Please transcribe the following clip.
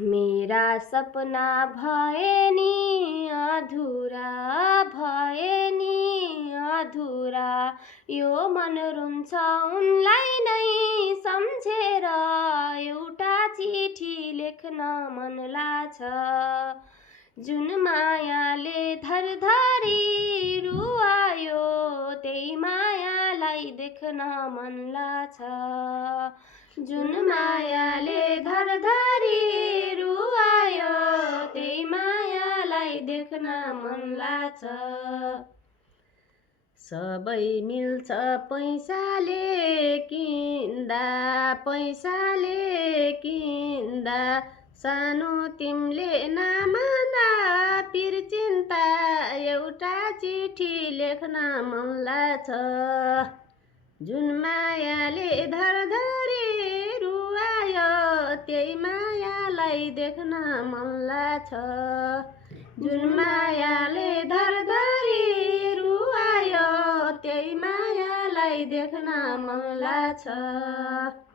मेरा सपना भए नि अधुरा, भए नि अधुरा। यो मन रुन्छ उनलाई नै सम्झेर, एउटा चिठी लेख्न मन लाग्छ। जुन मायाले धरधरी रुवायो, त्यही मायालाई देख्न मन लाग्छ। जुन मायाले धरधरी रुवायो, त्यही मायालाई देख्न मन लाग्छ। सबै मिल्छ पैसाले किन्दा, पैसाले किन्दा। सानो तिमीले नमान्दा पिर चिन्ता, एउटा चिठी लेख्न मन लाग्छ। जुन मायाले धरधरी रुवायो, त्यही मायालाई देख्न मन लाग्छ। जुन मायाले धरधरी रुवायो, त्यही मायालाई देख्न मन लाग्छ।